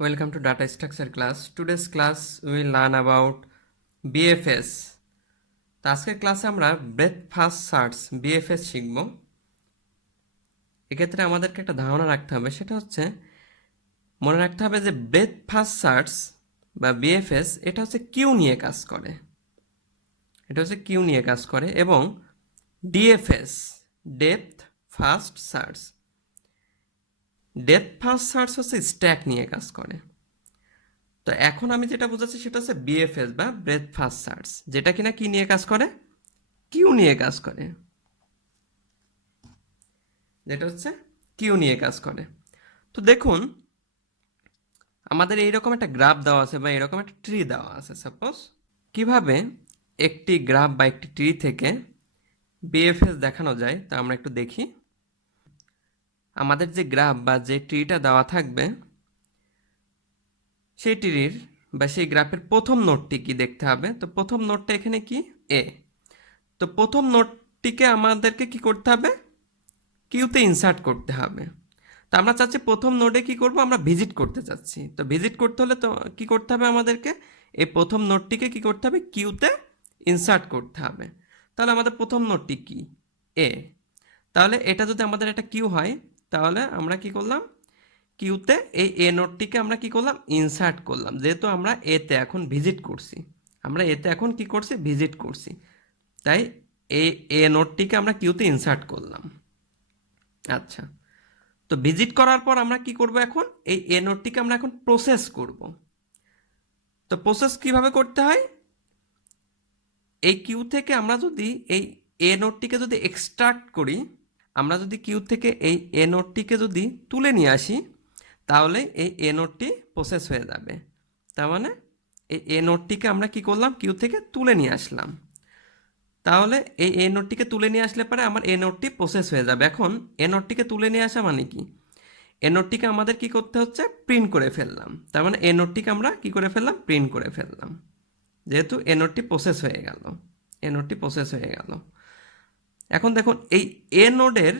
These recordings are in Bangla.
Welcome to Data Structure class. Today's class we will learn about BFS. তো আজকের ক্লাসে আমরা ব্রেথ ফার্স্ট সার্চ BFS শিখব। এক্ষেত্রে আমাদেরকে একটা ধারণা রাখতে হবে, সেটা হচ্ছে মনে রাখতে হবে যে ব্রেথ ফার্স্ট সার্চ বা BFS এটা হচ্ছে কিউ নিয়ে কাজ করে। এবং DFS ডেপথ ফার্স্ট সার্চ হচ্ছে স্ট্যাক নিয়ে কাজ করে। তো এখন আমি যেটা বোঝাচ্ছি সেটা হচ্ছে বিএফএস বা ব্রেথ ফার্স্ট সার্চ, যেটা কিনা কি নিয়ে কাজ করে, কিউ নিয়ে কাজ করে, তো দেখুন আমাদের এইরকম একটা গ্রাফ দেওয়া আছে বা এরকম একটা ট্রি দেওয়া আছে। সাপোজ কিভাবে একটি গ্রাফ বা একটি ট্রি থেকে বিএফএস দেখানো যায় তা আমরা একটু দেখি। আমাদের যে গ্রাফ বা যে ট্রিটা দেওয়া থাকবে সেই ট্রির বা সেই গ্রাফের প্রথম নোডটি কি দেখতে হবে। তো প্রথম নোডটা এখানে কি এ। তো প্রথম নোডটিকে আমাদেরকে কি করতে হবে, কিউতে ইনসার্ট করতে হবে। তো আমরা চাচ্ছি প্রথম নোডে কি করব, আমরা ভিজিট করতে চাচ্ছি। তো ভিজিট করতে হলে তো কি করতে হবে, আমাদেরকে এই প্রথম নোডটিকে কি করতে হবে, কিউতে ইনসার্ট করতে হবে। তাহলে আমাদের প্রথম নোডটি কি এ। তাহলে এটা যদি আমাদের একটা কিউ হয় তাহলে আমরা কি করলাম, কিউতে এই এ নোডটিকে আমরা কি করলাম, ইনসার্ট করলাম। যেহেতু আমরা এতে এখন ভিজিট করছি, ভিজিট করছি, তাই এ নোডটিকে আমরা কিউতে ইনসার্ট করলাম। আচ্ছা, তো ভিজিট করার পর আমরা কি করব, এখন এই এ নোডটিকে আমরা এখন প্রসেস করব। তো প্রসেস কিভাবে করতে হয়, এই কিউ থেকে আমরা যদি এই এ নোডটিকে যদি এক্সট্রাক্ট করি, আমরা যদি কিউ থেকে এই এ নোডটিকে যদি তুলে নিয়ে আসি, তাহলে এই এ নোডটি প্রসেস হয়ে যাবে। তার মানে এই এ নোডটিকে আমরা কি করলাম, কিউ থেকে তুলে নিয়ে আসলাম। তাহলে এই এ নোটটিকে তুলে নিয়ে আসলে পরে আমার এ নোটটি প্রসেস হয়ে যাবে। এখন এ নোটটিকে তুলে নিয়ে আসা মানে কি, এ নোটটিকে আমাদের কি করতে হচ্ছে, প্রিন্ট করে ফেললাম। তার মানে এ নোটটিকে আমরা কি করে ফেললাম, প্রিন্ট করে ফেললাম। যেহেতু এ নোটটি প্রসেস হয়ে গেল। এখন দেখুন এই এ নোডের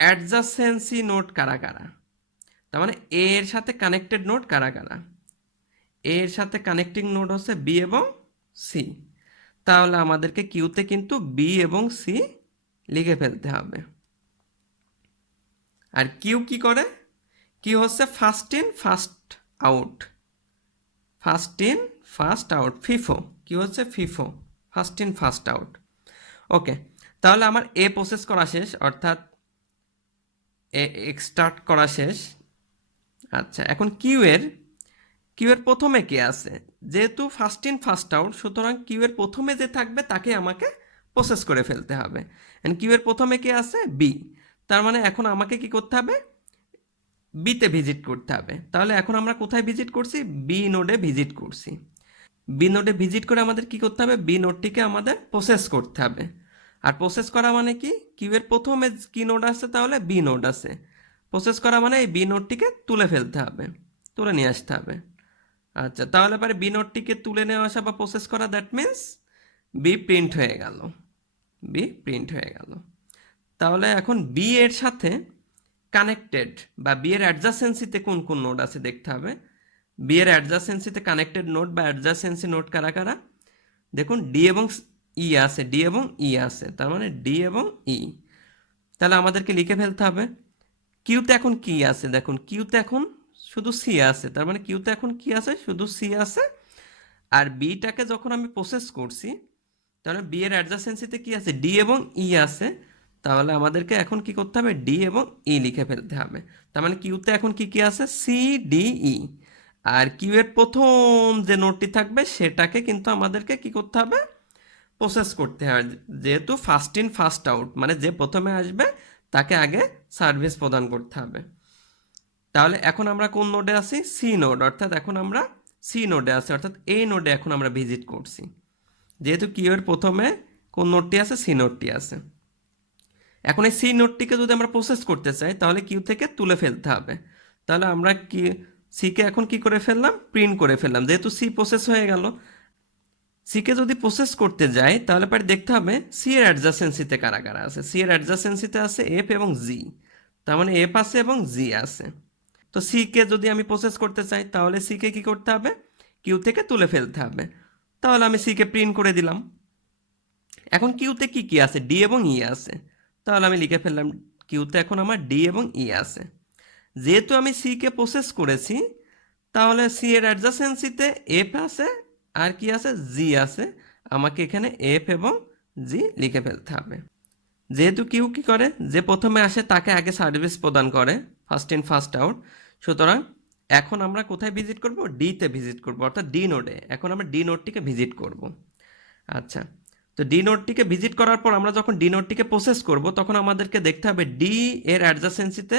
অ্যাডজাসেন্সি নোড কারা কারা, তার মানে এ এর সাথে কানেক্টেড নোড কারা কারা। এ এর সাথে কানেক্টিং নোড হচ্ছে বি এবং সি। তাহলে আমাদেরকে কিউতে কিন্তু বি এবং সি লিখে ফেলতে হবে। আর কিউ কি করে, কিউ হচ্ছে first in first out, FIFO. Queue হচ্ছে FIFO, first in first out. Okay, তাহলে আমার এ প্রসেস করা শেষ, অর্থাৎ এ এক্সট্রাক্ট করা শেষ। আচ্ছা, এখন কিউ এর প্রথমে কে আছে, যেহেতু ফার্স্ট ইন ফার্স্ট আউট, সুতরাং কিউ এর প্রথমে যে থাকবে তাকে আমাকে প্রসেস করে ফেলতে হবে। এন্ড কিউ এর প্রথমে কে আছে, বি। তার মানে এখন আমাকে কি করতে হবে, বিতে ভিজিট করতে হবে। তাহলে এখন আমরা কোথায় ভিজিট করছি, বি নোডে ভিজিট করছি। বি নোডে ভিজিট করে আমাদের কি করতে হবে, বি নোডটিকে আমাদের প্রসেস করতে হবে। আর প্রসেস করা মানে কি, কিউ এর প্রথমে কি নোড আছে, তাহলে বি নোড আছে। প্রসেস করা মানে এই বি নোডটিকে তুলে ফেলতে হবে, তুলে নিয়ে আসতে হবে। আচ্ছা, তাহলে পরে বি নোটটিকে তুলে নেওয়া আসা বা প্রসেস করা, দ্যাট মিন্স বি প্রিন্ট হয়ে গেল। তাহলে এখন বি এর সাথে কানেক্টেড বা বি এর অ্যাডজাসেন্সিতে কোন কোন নোড আছে দেখতে হবে। বি এর অ্যাডজাসেন্সিতে কানেক্টেড নোড বা অ্যাডজাসেন্সি নোড কারা কারা, দেখুন ডি এবং ই আছে, তার মানে ডি এবং ই। তাহলে আমাদেরকে লিখে ফেলতে হবে। কিউতে এখন কি আছে, দেখুন কিউতে এখন শুধু সি আছে, তার মানে কিউতে এখন কি আছে, শুধু সি আছে। আর বিটাকে যখন আমি প্রসেস করছি, তাহলে বি এর অ্যাডজাসেন্সিতে কি আছে, ডি এবং ই আছে। তাহলে আমাদেরকে এখন কি করতে হবে, ডি এবং ই লিখে ফেলতে হবে। তার মানে কিউতে এখন কি কি আছে, সি ডি ই। আর কিউ এর প্রথম যে নোটটি থাকবে সেটাকে কিন্তু আমাদেরকে কি করতে হবে, প্রসেস করতে হয়। যেহেতু ফার্স্ট ইন ফার্স্ট আউট, মানে যে প্রথমে আসবে তাকে আগে সার্ভিস প্রদান করতে হবে। তাহলে এখন আমরা কোন নোডে আছি, সি নোড, অর্থাৎ এখন আমরা সি নোডে আছি, অর্থাৎ এই নোডে এখন আমরা ভিজিট করছি। যেহেতু কিউ এর প্রথমে কোন নোডটি আছে, সি নোডটি আছে। এখন এই সি নোডটিকে যদি আমরা প্রসেস করতে চাই তাহলে কিউ থেকে তুলে ফেলতে হবে। তাহলে আমরা কি সিকে এখন কি করে ফেললাম, প্রিন্ট করে ফেললাম। যেহেতু সি প্রসেস হয়ে গেল, সিকে যদি প্রসেস করতে যাই তাহলে পরে দেখতে হবে সি এর অ্যাডজাসেন্সিতে কারা কারা আছে। সি এর অ্যাডজাসেন্সিতে আছে এফ এবং জি, তার মানে এফ আছে এবং জি আছে। তো সি কে যদি আমি প্রসেস করতে চাই তাহলে সি কে কি করতে হবে, কিউ থেকে তুলে ফেলতে হবে। তাহলে আমি সি কে প্রিন্ট করে দিলাম। এখন কিউতে কি কি আছে, ডি এবং ই আছে। তাহলে আমি লিখে ফেললাম কিউতে এখন আমার ডি এবং ই আছে। যেহেতু আমি সি কে প্রসেস করেছি, তাহলে সি এর অ্যাডজাসেন্সিতে এফ আছে আর কি আছে, জি আছে। আমাকে এখানে এফ এবং জি লিখে ফেলতে হবে। যেহেতু কিউ কি করে, যে প্রথমে আসে তাকে আগে সার্ভিস প্রদান করে, ফার্স্ট ইন ফার্স্ট আউট। সুতরাং এখন আমরা কোথায় ভিজিট করব, ডিতে ভিজিট করব, অর্থাৎ ডি নোডে। এখন আমরা ডি নোডটিকে ভিজিট করব। আচ্ছা, তো ডি নোডটিকে ভিজিট করার পর আমরা যখন ডি নোডটিকে প্রসেস করব, তখন আমাদেরকে দেখতে হবে ডি এর অ্যাডজাসেন্সিতে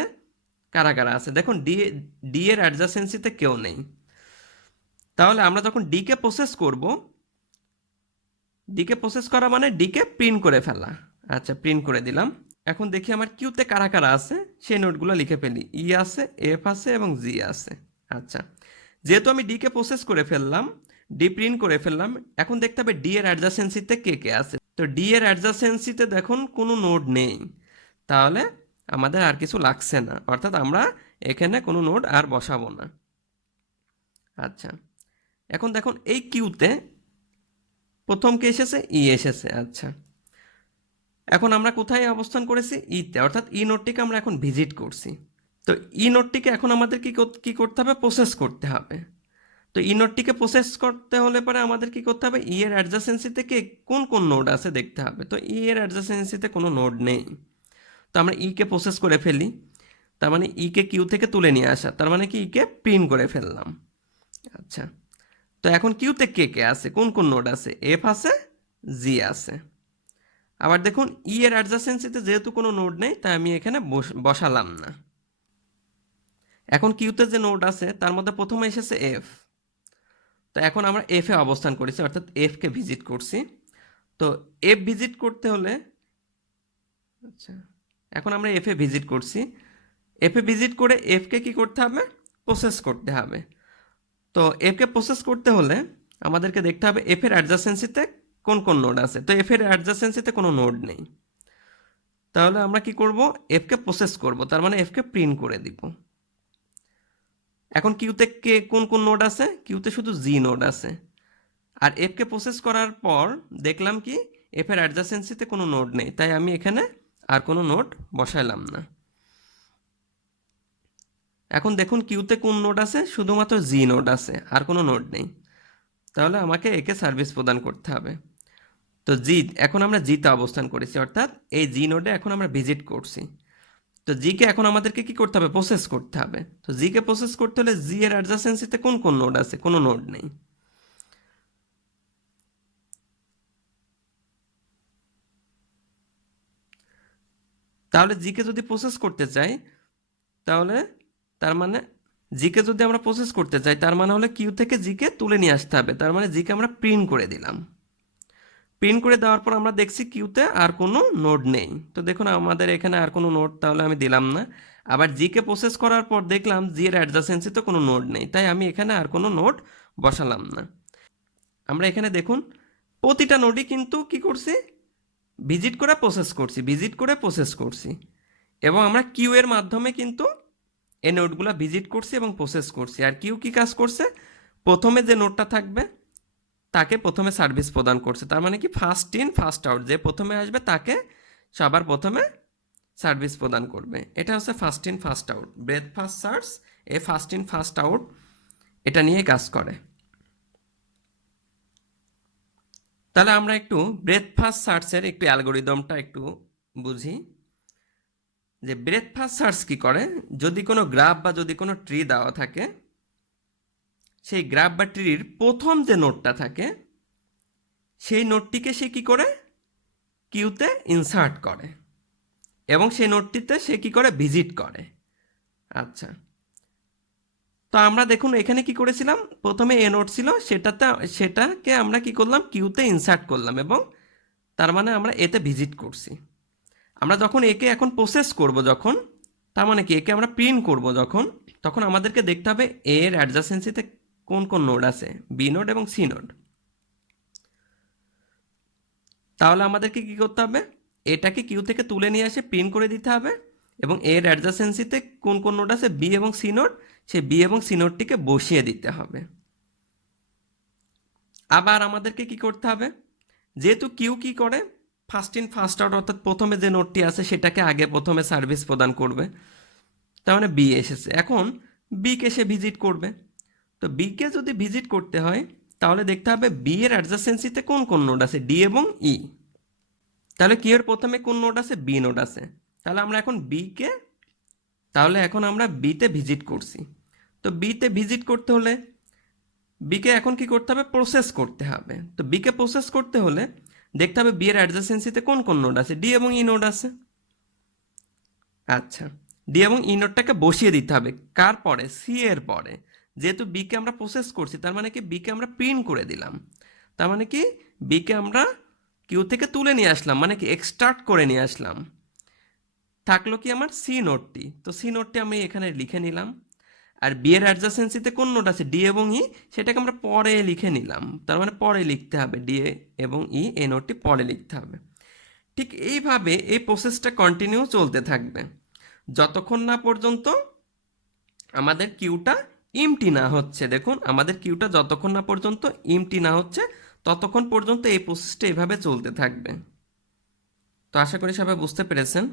কারা কারা আছে। দেখুন ডি এর অ্যাডজাসেন্সিতে কেউ নেই। তাহলে আমরা যখন ডিকে প্রসেস করব, ডিকে প্রসেস করা মানে ডিকে প্রিন্ট করে ফেলা। আচ্ছা, প্রিন্ট করে দিলাম। এখন দেখি আমার কিউতে কারা কারা আছে, সেই নোটগুলো লিখে ফেলি। ই আছে, এফ আছে এবং জি আছে। আচ্ছা, যেহেতু আমি ডিকে প্রসেস করে ফেললাম, ডি প্রিন্ট করে ফেললাম, এখন দেখতে হবে ডি এর অ্যাডজাসেন্সিতে কে কে আছে। তো ডি এর অ্যাডজাসেন্সিতে দেখুন কোনো নোড নেই, তাহলে আমাদের আর কিছু লাগছে না, অর্থাৎ আমরা এখানে কোনো নোড আর বসাবো না। আচ্ছা, এখন দেখুন এই কিউতে প্রথম কে এসেছে, ই এসেছে। আচ্ছা, এখন আমরা কোথায় অবস্থান করেছি, ইতে, অর্থাৎ ই নোটটিকে আমরা এখন ভিজিট করছি। তো ই নোটটিকে এখন আমাদের কি করতে হবে, প্রসেস করতে হবে। তো ই নোটটিকে প্রসেস করতে হলে পরে আমাদের কি করতে হবে, ই এর অ্যাডজাসেন্সি থেকে কোন কোন নোড আছে দেখতে হবে। তো ই এর অ্যাডজাসেন্সিতে কোনো নোড নেই, তো আমরা ই কে প্রসেস করে ফেলি। তার মানে ই কে কিউ থেকে তুলে নিয়ে আসা, তার মানে কি ই কে প্রিন্ট করে ফেললাম। আচ্ছা, তো এখন কিউতে কে কে আছে, কোন কোন নোড আছে, এফ আছে, জি আছে। আবার দেখুন ই এর অ্যাডজাসেন্সিতে যেহেতু কোনো নোড নেই, তাই আমি এখানে বসালাম না। এখন কিউতে যে নোড আছে তার মধ্যে প্রথমে এসেছে এফ, তো এখন আমরা এফ এ অবস্থান করেছি, অর্থাৎ এফ কে ভিজিট করছি। তো এফ ভিজিট করতে হলে, আচ্ছা, এখন আমরা এফ এ ভিজিট করছি। এফ এ ভিজিট করে এফ কে কি করতে হবে, প্রসেস করতে হবে। তো এফ কে প্রসেস করতে হলে আমাদেরকে দেখতে হবে এফ এর অ্যাডজাসেন্সিতে কোন কোন নোড আছে। তো এফ এর অ্যাডজাসেন্সিতে কোনো নোড নেই, তাহলে আমরা কি করব, এফ কে প্রসেস করব, তার মানে এফ কে প্রিন্ট করে দিব। এখন কিউতে কে কোন কোন নোড আছে, কিউতে শুধু জি নোড আছে। আর এফ কে প্রসেস করার পর দেখলাম কি এফ এর অ্যাডজাসেন্সিতে কোনো নোড নেই, তাই আমি এখানে আর কোনো নোড বসাইলাম না। এখন দেখুন কিউতে কোন নোড আছে, শুধুমাত্র জি নোড আছে, আর কোনো নোড নেই। তাহলে আমাকে একে সার্ভিস প্রদান করতে হবে। তো জি, এখন আমরা জিতে অবস্থান করেছি, অর্থাৎ এই জি নোডে এখন আমরা ভিজিট করছি। তো জিকে এখন আমাদেরকে কি করতে হবে, প্রসেস করতে হবে। তো জিকে প্রসেস করতে হলে জি এর অ্যাডজাসেন্সিতে কোন কোন নোড আছে, কোনো নোড নেই। তাহলে জিকে যদি প্রসেস করতে চাই, তাহলে তার মানে জিকে যদি আমরা প্রসেস করতে চাই, তার মানে হলে কিউ থেকে জিকে তুলে নিয়ে আসতে হবে। তার মানে জিকে আমরা প্রিন্ট করে দিলাম। প্রিন্ট করে দেওয়ার পর আমরা দেখছি কিউতে আর কোনো নোড নেই। তো দেখুন আমাদের এখানে আর কোনো নোড, তাহলে আমি দিলাম না। আবার জিকে প্রসেস করার পর দেখলাম জি এর অ্যাডজাসেন্সিতে কোনো নোড নেই, তাই আমি এখানে আর কোনো নোড বসালাম না। আমরা এখানে দেখুন প্রতিটা নোডই কিন্তু কি করছি, ভিজিট করে প্রসেস করছি, ভিজিট করে প্রসেস করছি। এবং আমরা কিউ এর মাধ্যমে কিন্তু এই নোটগুলো ভিজিট করছি এবং প্রসেস করছি। আর কিউ কি কাজ করছে, প্রথমে যে নোটটা থাকবে তাকে প্রথমে সার্ভিস প্রদান করছে। তার মানে কি ফার্স্ট ইন ফার্স্ট আউট, যে প্রথমে আসবে তাকে সবার প্রথমে সার্ভিস প্রদান করবে। এটা হচ্ছে first in first out, breadth first search, এ ফার্স্ট ইন ফার্স্ট আউট এটা নিয়ে কাজ করে। তাহলে আমরা একটু ব্রেথ ফার্স্ট সার্চের একটু অ্যালগোরিদমটা একটু বুঝি, যে ব্রেথ ফার্স্ট সার্চ কি করে। যদি কোনো গ্রাফ বা যদি কোনো ট্রি দেওয়া থাকে, সেই গ্রাফ বা ট্রির প্রথম যে নোটটা থাকে সেই নোটটিকে সে কি করে, কিউতে ইনসার্ট করে এবং সেই নোটটিতে সে কি করে, ভিজিট করে। আচ্ছা, তো আমরা দেখুন এখানে কি করেছিলাম, প্রথমে এ নোট ছিল, সেটাকে আমরা কি করলাম, কিউতে ইনসার্ট করলাম এবং তার মানে আমরা এতে ভিজিট করছি। আমরা যখন একে এখন প্রসেস করব, যখন তার মানে কি একে আমরা প্রিন্ট করব যখন, তখন আমাদেরকে দেখতে হবে এ এর অ্যাডজাসেন্সিতে কোন কোন নোড আছে, বি নোড এবং সি নোড। তাহলে আমাদেরকে কি করতে হবে, এটাকে কিউ থেকে তুলে নিয়ে এসে প্রিন্ট করে দিতে হবে এবং এর অ্যাডজাসেন্সিতে কোন কোন নোড আছে, বি এবং সি নোড, সেই বি এবং সি নোডটিকে বসিয়ে দিতে হবে। আবার আমাদেরকে কি করতে হবে, যেহেতু কিউ কি করে, ফার্স্ট ইন ফার্স্ট আউট, অর্থাৎ প্রথমে যে নোডটি আছে সেটাকে আগে প্রথমে সার্ভিস প্রদান করবে। তার মানে বি এসেছে, এখন বিকে সে ভিজিট করবে। তো বিকে যদি ভিজিট করতে হয় তাহলে দেখতে হবে বি এর অ্যাডজাসেন্সিতে কোন কোন নোড আছে, ডি এবং ই। তাহলে কিউ এর প্রথমে কোন নোড আছে, বি নোড আছে। তাহলে আমরা এখন বিকে, তাহলে এখন আমরা বিতে ভিজিট করছি। তো বিতে ভিজিট করতে হলে বিকে এখন কি করতে হবে, প্রসেস করতে হবে। তো বিকে প্রসেস করতে হলে দেখতে হবে বি এর অ্যাডজাসেন্সিতে কোন কোন নোড আছে, ডি এবং ই নোড আছে। আচ্ছা, ডি এবং ই নোডটাকে বসিয়ে দিতে হবে কার পরে, সি এর পরে। যেহেতু বিকে আমরা প্রসেস করছি তার মানে কি বিকে আমরা প্রিন্ট করে দিলাম, তার মানে কি বিকে আমরা কিউ থেকে তুলে নিয়ে আসলাম, মানে কি এক্সট্রাক্ট করে নিয়ে আসলাম। থাকলো কি আমার সি নোটটি, তো সি নোটটি আমি এখানে লিখে নিলাম। আর বি এর অ্যাডজাসেন্সিতে কোন নোট আছে, ডি এবং ই, সেটাকে আমরা পরে লিখে নিলাম। তার মানে পরে লিখতে হবে, ডি এবং ই এই নোটটি পরে লিখতে হবে। ঠিক এইভাবে এই প্রসেসটা কন্টিনিউ চলতে থাকবে যতক্ষণ না পর্যন্ত আমাদের কিউটা ইমটি না হচ্ছে। দেখুন আমাদের কিউটা যতক্ষণ না পর্যন্ত ইমটি না হচ্ছে ততক্ষণ পর্যন্ত এই প্রসেসটা এভাবে চলতে থাকবে। তো আশা করি সবাই বুঝতে পেরেছেন।